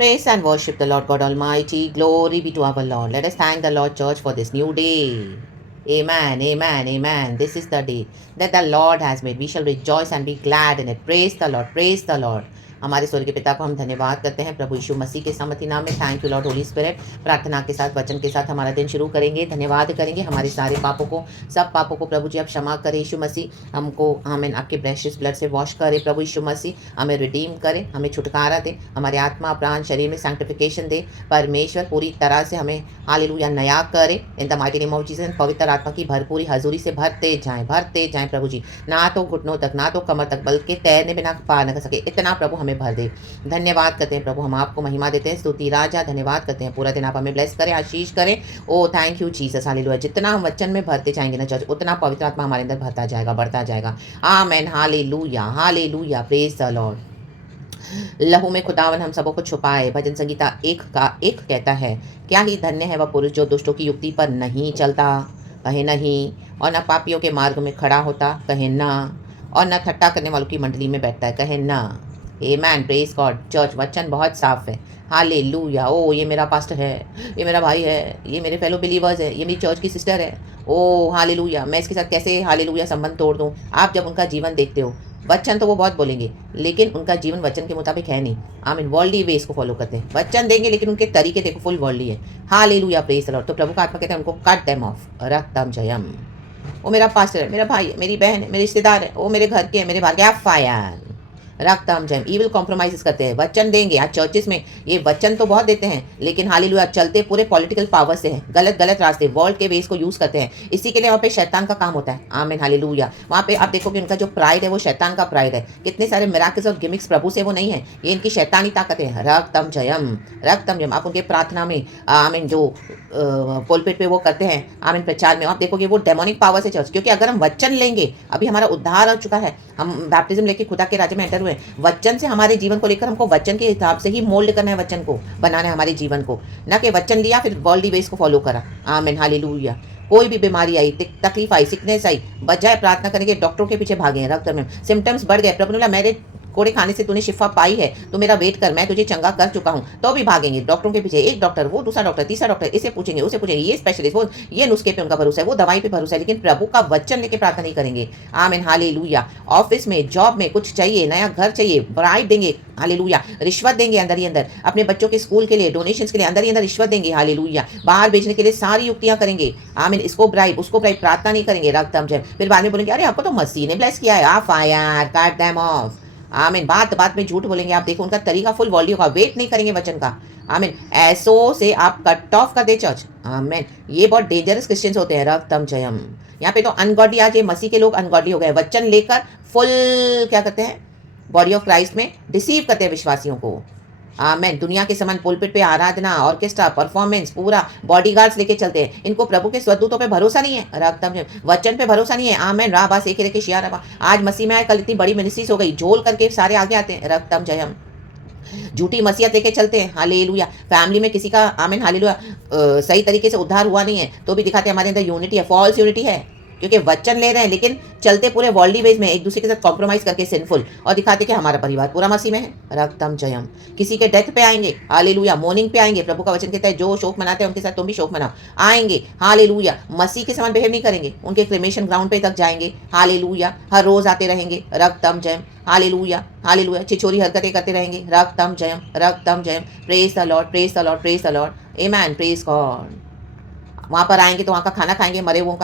Praise and worship the Lord God Almighty. Glory be to our Lord. Let us thank the Lord Church for this new day. Amen, amen, amen. This is the day that the Lord has made. We shall rejoice and be glad in it. Praise the Lord, praise the Lord. हमारे स्वर्गीय पिता को हम धन्यवाद करते हैं प्रभु यीशु मसीह के समर्थी नाम में। Thank you Lord Holi spirit. प्रार्थना के साथ वचन के साथ हमारा दिन शुरू करेंगे। धन्यवाद करेंगे हमारे सारे पापों को, सब पापों को प्रभु जी आप क्षमा करें। यीशु मसीह हमको हमें आपके प्रेशियस ब्लड से वॉश करे। प्रभु यीशु मसीह हमें रिडीम करे, हमें छुटकारा दे, हमारे आत्मा प्राण शरीर में सैंक्टिफिकेशन दे। परमेश्वर पूरी तरह से हमें हालेलुया नया करे इन the mighty name of Jesus. पवित्र आत्मा की भरपूरी हजूरी से भरते जाएं प्रभु जी, ना तो घुटनों तक ना तो कमर तक बल्कि तैरने बिना पार न कर सके इतना प्रभु हमें भर दे। धन्यवाद करते हैं प्रभु, हम आपको महिमा देते हैं। स्तुति राजा, धन्यवाद करते हैं। पूरा दिन आप हमें ब्लेस करें, आशीष करें। ओ थैंक यू जीसस, हालेलुया। जितना हम वचन में भरते जाएंगे ना चर्च, उतना पवित्र आत्मा हमारे अंदर भरता जाएगा, बढ़ता जाएगा। Amen, hallelujah, hallelujah, praise the lord. लहू में खुदावन हम सबों को छुपाए। भजन संगीता 1 कहता है, क्या ही धन्य है वह पुरुष जो दुष्टों की युक्ति पर नहीं चलता, कहे नहीं, और न पापियों के मार्ग में खड़ा होता, कहे ना, और न ठट्टा करने वालों की मंडली में बैठता है, कहे ना। आमेन, प्रेज गॉड। चर्च वचन बहुत साफ है। हालेलुया। ओ ये मेरा पास्टर है, ये मेरा भाई है, ये मेरे फेलो बिलीवर्स है, ये मेरी चर्च की सिस्टर है। ओ हालेलुया, मैं इसके साथ कैसे हालेलुया संबंध तोड़ दूं। आप जब उनका जीवन देखते हो, वचन तो वो बहुत बोलेंगे लेकिन उनका जीवन वचन के मुताबिक है नहीं। आमीन, वर्ल्डली वेज को फॉलो करते हैं। वचन देंगे लेकिन उनके तरीके देखो फुल वर्ल्डली है। Hallelujah, praise the Lord. तो प्रभु का आत्मा कहते हैं उनको कट देम ऑफ, रक्तम जयम। वो मेरा पास्टर है, मेरा भाई है, मेरी बहन है, मेरे रिश्तेदार है, वो मेरे घर के हैं, मेरे भाग्य आप फायर रक्तम जयम। ईविल कॉम्प्रोमाइज करते हैं, वचन देंगे। आज चर्चेस में ये वचन तो बहुत देते हैं लेकिन हालेलुया चलते पूरे पॉलिटिकल पावर से हैं, गलत गलत रास्ते वर्ल्ड के वेज को यूज करते हैं। इसी के लिए वहाँ पे शैतान का काम होता है। आमीन, हालेलुया। वहाँ पे आप देखोगे उनका जो प्राइड है वो शैतान का प्राइड है। कितने सारे मिराकल्स और गिमिक्स प्रभु से वो नहीं है, ये इनकी शैतानी ताकतें हैं। रक्तम जयम, रक्तम जयम। आप उनके प्रार्थना में आमीन जो पोलपिट पे वो करते हैं, आमीन प्रचार में आप देखोगे वो डेमोनिक पावर से चर्च। क्योंकि अगर हम वचन लेंगे, अभी हमारा उद्धार हो चुका है, हम बैप्टिज्म लेके खुदा के राज्य में एंटर हुए, वचन से हमारे जीवन को लेकर हमको वचन के हिसाब से ही मोल्ड करना है, वचन को बनाना है हमारे जीवन को, ना कि वचन लिया फिर वर्ल्डली वेज को फॉलो करा। आमीन, हालेलुया। कोई भी बीमारी आई, तकलीफ आई, सिकनेस आई, बजाय प्रार्थना करने के डॉक्टरों के पीछे भागे हैं। रक्त में सिम्टम्स बढ़ गए, प्रभु ने बोला मेरे कोड़े खाने से तूने शिफा पाई है तो मेरा वेट कर, मैं तुझे चंगा कर चुका हूँ। तो भी भागेंगे डॉक्टरों के पीछे, एक डॉक्टर, वो दूसरा डॉक्टर, तीसरा डॉक्टर, इसे पूछेंगे उसे पूछेंगे, ये स्पेशलिस्ट, वो ये नुस्खे पे उनका भरोसा है, वो दवाई पे भरोसा है, लेकिन प्रभु का वचन लेके प्रार्थना नहीं करेंगे। आमीन, हालेलुया। ऑफिस में, जॉब में कुछ चाहिए, नया घर चाहिए, ब्राइड देंगे, हालेलुया। रिश्वत देंगे अंदर ही अंदर, अपने बच्चों के स्कूल के लिए डोनेशंस के लिए अंदर ही अंदर रिश्वत देंगे, हालेलुया। बाहर भेजने के लिए सारी युक्तियां करेंगे। आमीन, इसको ब्राइब उसको ब्राइब, प्रार्थना नहीं करेंगे। रक्तम जय। फिर बाद में बोलेंगे अरे आपको तो मसीह ने ब्लेस किया है, आप फायर काट देम ऑफ। आमीन, बात बात में झूठ बोलेंगे। आप देखो उनका तरीका फुल वॉल्यू का, वेट नहीं करेंगे वचन का। आमीन, ऐसो से आप कट ऑफ कर दे चर्च। आमीन, ये बहुत डेंजरस क्रिश्चियंस होते हैं। रक्तम जयम। यहाँ पे तो अनगॉडली, आज ये मसीह के लोग अनगॉडली हो गए, वचन लेकर फुल क्या करते हैं, बॉडी ऑफ क्राइस्ट में डिसीव करते हैं विश्वासियों को। आमेन, दुनिया के समान पुलपिट पे आराधना, ऑर्केस्ट्रा, परफॉर्मेंस, पूरा बॉडीगार्ड्स लेके चलते हैं। इनको प्रभु के स्वदूतों पे भरोसा नहीं है, रक्तम वचन पे भरोसा नहीं है। आमेन, राबा से के शिया रबा। आज मसीह में आए, कल इतनी बड़ी मिनिस्ट्रीज हो गई, झोल करके सारे आगे आते हैं। रक्तम जयम। झूठी मसीहत लेके चलते हैं। हालेलुया। फैमिली में किसी का आमीन हालेलुया सही तरीके से उद्धार हुआ नहीं है तो भी दिखाते हैं हमारे अंदर यूनिटी है, फॉल्स यूनिटी है, क्योंकि वचन ले रहे हैं लेकिन चलते पूरे वर्ल्डली वेज में, एक दूसरे के साथ कॉम्प्रोमाइज करके सिंफुल, और दिखाते कि हमारा परिवार पूरा मसीह में है। रक्तम जयम। किसी के डेथ पे आएंगे, हालेलुया, मॉर्निंग पे आएंगे। प्रभु का वचन कहता है जो शोक मनाते हैं उनके साथ तुम भी शोक मनाओ, आएंगे। हालेलुया। मसीह के समान बिहेव नहीं करेंगे, उनके क्रिमेशन ग्राउंड पे तक जाएंगे। हालेलुया। हर रोज आते रहेंगे। रक्तम जयम। Hallelujah, hallelujah. छिछोरी हरकतें करते रहेंगे। रक्तम जयम, रक्तम जयम। Praise the lord, praise the lord, praise the lord. Amen, praise God. वहाँ पर आएंगे तो वहाँ का खाना खाएंगे, मरे हुओं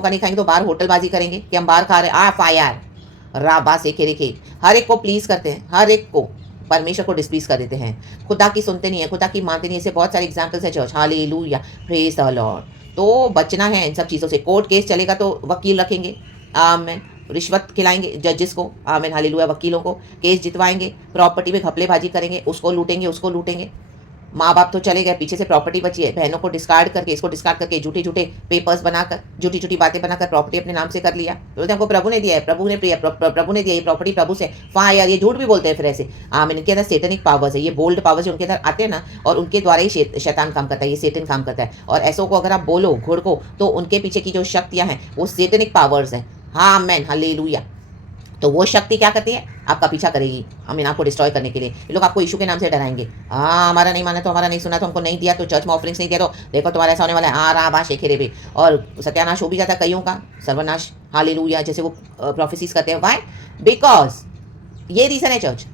का नहीं खाएंगे तो बाहर होटलबाजी करेंगे कि हम बाहर खा रहे हैं। फायर राबा से खेरे हर एक को प्लीज करते हैं, हर एक को परमेश्वर को डिस्प्लीज कर देते हैं। खुदा की सुनते नहीं है, खुदा की मानते नहीं है। ऐसे बहुत सारे एग्जाम्पल्स है church. Hallelujah, praise the Lord. तो बचना है इन सब चीज़ों से। कोर्ट केस चलेगा तो वकील रखेंगे। आमेन। रिश्वत खिलाएंगे जजेस को। आमीन, हालेलुया। वकीलों को केस जितवाएंगे, प्रॉपर्टी में घपलेबाजी करेंगे, उसको लूटेंगे। माँ बाप तो चले गए, पीछे से प्रॉपर्टी बची है, बहनों को डिस्कार्ड करके, इसको डिस्कार्ड करके, झूठे पेपर्स बनाकर, झूठी बातें बनाकर प्रॉपर्टी अपने नाम से कर लिया। तो बोलते हमको प्रभु ने दिया है, प्रभु ने दिया ये प्रॉपर्टी प्रभु से। फायर, ये झूठ भी बोलते हैं फिर ऐसे। आमीन, इनके अंदर सेटनिक पावर्स है, ये बोल्ड पावर्स जो उनके अंदर आते हैं ना, और उनके द्वारा ही शैतान काम करता है, ये सेटन काम करता है। और ऐसों को अगर आप बोलो घुड़को, तो उनके पीछे की जो शक्तियां हैं वो सेटनिक पावर्स हैं। हाँ मैन, हालेलुया। तो वो शक्ति क्या करती है, आपका पीछा करेगी, आपको डिस्ट्रॉय करने के लिए। ये लोग आपको यीशु के नाम से डराएंगे। हाँ, हमारा नहीं माना तो, हमारा नहीं सुना तो, हमको नहीं दिया तो, चर्च में ऑफरिंग्स नहीं दिया तो, देखो तुम्हारा ऐसा होने वाला है। हाँ रहा बा शेखेरे भी, और सत्यानाश हो भी जाता है कईयों का, सर्वनाश, हालेलुया, जैसे वो प्रोफेसीज करते हैं। वाई? बिकॉज ये रीजन है चर्च,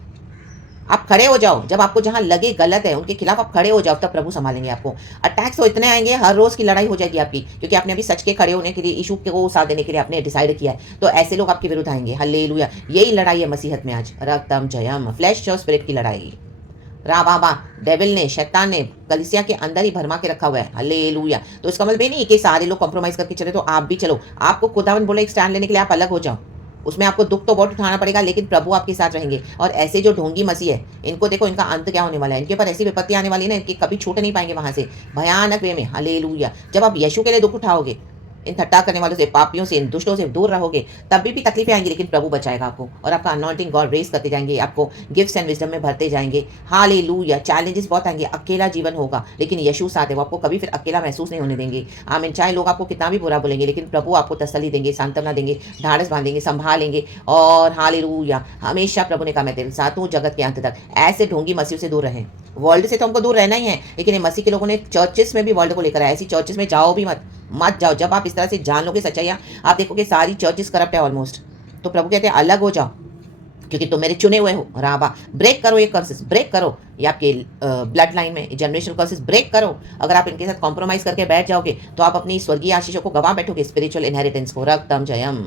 आप खड़े हो जाओ, जब आपको जहां लगे गलत है उनके खिलाफ आप खड़े हो जाओ, तब प्रभु संभालेंगे आपको। अटैक्स तो इतने आएंगे, हर रोज की लड़ाई हो जाएगी आपकी, क्योंकि आपने अभी सच के खड़े होने के लिए, यीशु को साथ देने के लिए आपने डिसाइड किया है। तो ऐसे लोग आपके विरुद्ध आएंगे। हालेलुया, यही लड़ाई है मसीहत में आज, रक्तम जयम, फ्लैश और स्पिरिट की लड़ाई। रा बाबा, डेविल ने, शैतान ने कलिसिया के अंदर ही भरमा के रखा हुआ है। हालेलुया। तो इसका मतलब नहीं कि सारे लोग कॉम्प्रोमाइज करके चले तो आप भी चलो। आपको खुदावन बोले एक स्टैंड लेने के लिए आप अलग हो जाओ, उसमें आपको दुख तो बहुत उठाना पड़ेगा, लेकिन प्रभु आपके साथ रहेंगे। और ऐसे जो ढोंगी मसीह है, इनको देखो इनका अंत क्या होने वाला है। इनके ऊपर ऐसी विपत्ति आने वाली है ना, इनके कभी छूट नहीं पाएंगे वहां से, भयानक वे में। हालेलुया। जब आप यीशु के लिए दुख उठाओगे, इन ठट्टा करने वालों से, पापियों से, इन दुष्टों से दूर रहोगे, तभी भी तकलीफें आएंगी, लेकिन प्रभु बचाएगा आपको, और आपका अनॉइंटिंग गॉड रेस करते जाएंगे, आपको गिफ्ट्स एंड विजडम में भरते जाएंगे। हालेलुया। चैलेंजेस बहुत आएंगे, अकेला जीवन होगा, लेकिन यीशु साथ है, वो आपको कभी फिर अकेला महसूस नहीं होने देंगे। आमीन। चाहे लोग आपको कितना भी बुरा बोलेंगे, लेकिन प्रभु आपको तसल्ली देंगे, सांत्वना देंगे, ढाढ़स बांधेंगे, संभालेंगे। और हालेलुया, हमेशा प्रभु ने कहा मैं तेरे साथ हूँ जगत के अंत तक। ऐसे ढोंगी मसीह से दूर रहें। वर्ल्ड से तो हमको दूर रहना ही है, लेकिन ये मसीह के लोगों ने चर्चेस में भी वर्ल्ड को लेकर आया। ऐसी चर्चेस में जाओ भी मत जाओ। जब आप इस तरह से जान लोगे सच्चाइयाँ, आप देखोगे सारी चर्चेस करप्ट है ऑलमोस्ट। तो प्रभु कहते हैं अलग हो जाओ, क्योंकि तुम मेरे चुने हुए हो। राबा, ब्रेक करो ये कर्सेस, ब्रेक करो ये आपके ब्लड लाइन में जनरेशनल कर्सेस, ब्रेक करो। अगर आप इनके साथ कॉम्प्रोमाइज करके बैठ जाओगे तो आप अपनी स्वर्गीय आशीषों को गवा बैठोगे, स्पिरिचुअल इनहेरिटेंस को। रक्तम जयम,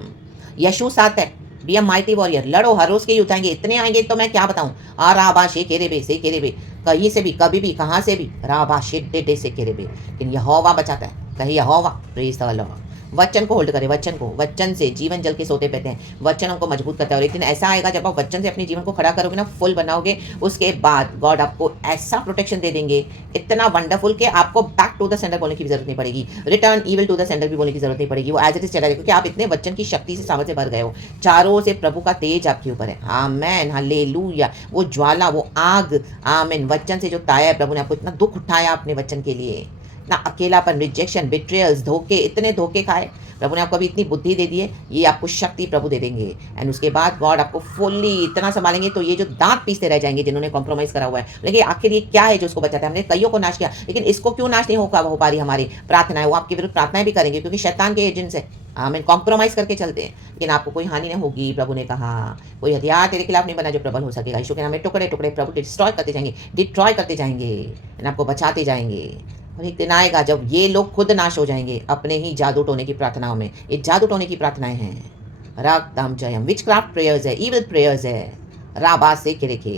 यीशु साथ है। बी अ माइटी वॉरियर, लड़ो, हर रोज के ही उठाएंगे, इतने आएंगे तो मैं क्या बताऊं। आ राबा शे केरे बे, से केरे बे, कहीं से भी, कभी भी, कहां से भी, राबा शे डे से केरे बे, लेकिन यहोवा बचाता है। कहीं यहोवा, प्रेज द लॉर्ड। वचन को होल्ड करें, वचन को, वचन से जीवन जल के सोते पहते हैं। वचन हमको मजबूत करता है, और एक दिन ऐसा आएगा जब आप वचन से अपने जीवन को खड़ा करोगे ना, फुल बनाओगे, उसके बाद गॉड आपको ऐसा प्रोटेक्शन दे देंगे, इतना वंडरफुल कि आपको बैक टू द सेंडर बोलने की भी जरूरत नहीं पड़ेगी, return evil to the sender भी बोलने की जरूरत नहीं पड़ेगी। वो एज इट इज चला जाएगा, क्योंकि आप इतने वचन की शक्ति से, सामर्थ्य से भर गए हो। चारों से प्रभु का तेज आपके ऊपर है। आमेन, हालेलुया। वो ज्वाला, वो आग, आमेन। वचन से जो ताया है, प्रभु ने आपको इतना दुख उठाया अपने वचन के लिए, इतना अकेलापन, रिजेक्शन, बिट्रियल्स, धोखे, इतने धोखे खाए, प्रभु ने आपको अभी इतनी बुद्धि दे दी है, ये आपको शक्ति प्रभु दे देंगे। एंड उसके बाद गॉड आपको फुल्ली इतना संभालेंगे, तो ये जो दांत पीसते रह जाएंगे जिन्होंने कॉम्प्रोमाइज करा हुआ है, लेकिन आखिर ये क्या है जो उसको बचाता है। हमने कईयों को नाश किया, लेकिन इसको क्यों नाश नहीं हो पा रही हमारी प्रार्थनाएं। वो आपके विरुद्ध प्रार्थनाएं भी करेंगे, क्योंकि शैतान के एजेंट्स है। हमें कॉम्प्रोमाइज करके चलते हैं, लेकिन आपको कोई हानि नहीं होगी। प्रभु ने कहा कोई हथियार तेरे खिलाफ नहीं बना जो प्रबल हो सकेगा। यीशु के नाम में टुकड़े टुकड़े प्रभु डिस्ट्रॉय करते जाएंगे, आपको बचाते जाएंगे। और एक दिन आएगा जब ये लोग खुद नाश हो जाएंगे अपने ही जादू टोने की प्रार्थनाओं में। ये जादू टोने की प्रार्थनाएं हैं, रागदाम जयम, विच क्राफ्ट प्रेयर्स है, इविल प्रेयर्स है। राबास से के रेखे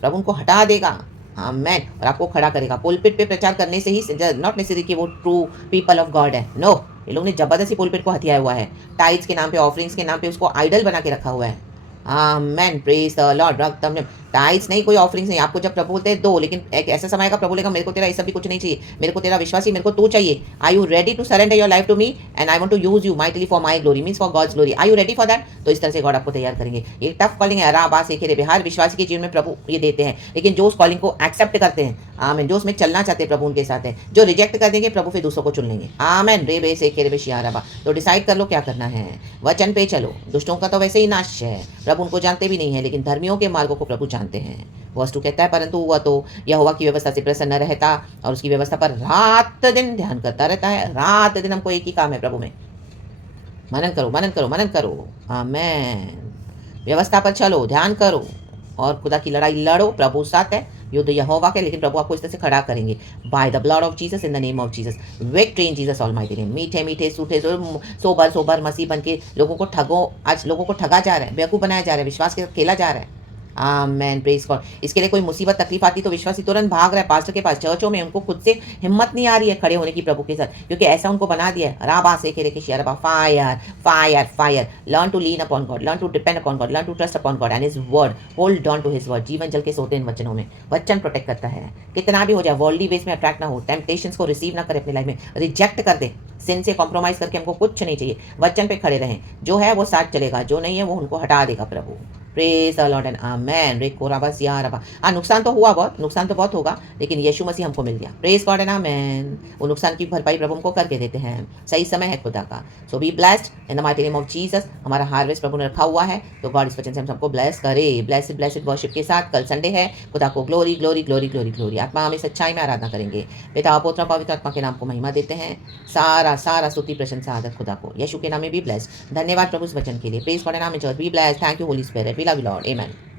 प्रभु उनको हटा देगा। आमेन। और आपको खड़ा करेगा। पुलपिट पे प्रचार करने से ही नॉट नेसेसरी कि वो ट्रू पीपल ऑफ गॉड है। नो, ये लोग ने जबरदस्ती पुलपिट को हथियाया हुआ है। टाइट्स के नाम पे, ऑफरिंग्स के नाम पे उसको आइडल बना के रखा हुआ है। आमेन, प्रेज द लॉर्ड। रक्तम टाइट्स नहीं, कोई ऑफरिंग्स नहीं। आपको जब प्रभु बोलते हैं दो, लेकिन एक ऐसा समय का प्रभु लेगा मेरे को तेरा ये सब भी कुछ नहीं चाहिए, मेरे को तेरा विश्वास ही, मेरे को तू चाहिए। Are you ready to surrender your life to me and I want to use you mightily for my glory, means for God's glory. Are you ready for that? तो इस तरह से गॉड आपको तैयार करेंगे। ये टफ कॉलिंग है। राबास एक हर विश्वासी के जीवन में प्रभु ये देते हैं, लेकिन जो उस कॉलिंग को एक्सेप्ट करते हैं, आमेन, जो उसमें चलना चाहते हैं प्रभु उनके साथ है। जो रिजेक्ट कर देंगे प्रभु फिर दूसरों को चुन लेंगे। आमेन। रे बे से रे शियाराबा। तो डिसाइड कर लो क्या करना है, वचन पे चलो। दुष्टों का तो वैसे ही नाश है, प्रभु उनको जानते भी नहीं है, लेकिन धर्मियों के मार्गों को प्रभु जानते हैं। वस्तु कहता है परंतु वह तो यहोवा की व्यवस्था से प्रसन्न रहता और उसकी व्यवस्था पर रात दिन ध्यान करता रहता है। रात दिन हमको एक ही काम है प्रभु में, मनन करो, मनन करो, मनन करो। आमेन। व्यवस्था पर चलो, ध्यान करो और खुदा की लड़ाई लड़ो। प्रभु साथ है, युद्ध यहोवा के, लेकिन प्रभु आपको इस तरह से खड़ा करेंगे। By the blood of Jesus, in the name of Jesus, victory in Jesus almighty name. मीठे मीठे सूठे सोबर मसीह बन के लोगों को ठगो। आज लोगों को ठगा जा रहा है, बेवकूफ़ बनाया जा रहा है, विश्वास के साथ खेला जा रहा है। आमेन, प्रेज गॉड। इसके लिए कोई मुसीबत तकलीफ आती तो विश्वासी तुरंत भाग रहा है पास्टर के पास। चर्चों में उनको खुद से हिम्मत नहीं आ रही है खड़े होने की प्रभु के साथ, क्योंकि ऐसा उनको बना दिया है। राबा से के शेरबा, fire fire fire. Learn to lean upon God, learn to depend upon God, learn to trust upon God and his word. Hold on to his word. जीवन जल के सोते इन वचनों में। वचन प्रोटेक्ट करता है, कितना भी हो जाए। वर्ल्डली वेज में अट्रैक्ट ना हो, टेम्पटेशंस को रिसीव ना करे अपनी लाइफ में, रिजेक्ट कर दे। सिन से कॉम्प्रोमाइज करके हमको कुछ नहीं चाहिए। वचन पे खड़े रहें, जो है वो साथ चलेगा, जो नहीं है वो उनको हटा देगा प्रभु। प्रेज द लॉर्ड एंड आमेन। रे कोराबस या रबा। हाँ, नुकसान तो हुआ बहुत, नुकसान तो बहुत होगा, लेकिन यीशु मसीह हमको मिल गया। प्रेज गॉड एंड आमेन। वो नुकसान की भरपाई प्रभु हमको करके देते हैं। सही समय है खुदा का। So be blessed in the mighty name of Jesus. हमारा हार्वेस्ट प्रभु ने रखा हुआ है, तो गॉड इस वचन से हम सबको ब्लेस करे। ब्लेसिड ब्लेसिड वर्शिप के साथ कल संडे है। खुदा को glory glory glory glory glory. आत्मा हमें सच्चाई में आराधना करेंगे। पिता पुत्र पवित्र आत्मा के नाम को महिमा देते हैं। सारा सारा स्तुति प्रशंसा आदर खुदा को। यीशु के नाम में भी ब्लेस। धन्यवाद प्रभु इस वचन के लिए। Praise God and amen. Be blessed. Thank you Holy Spirit. We love you Lord. Amen.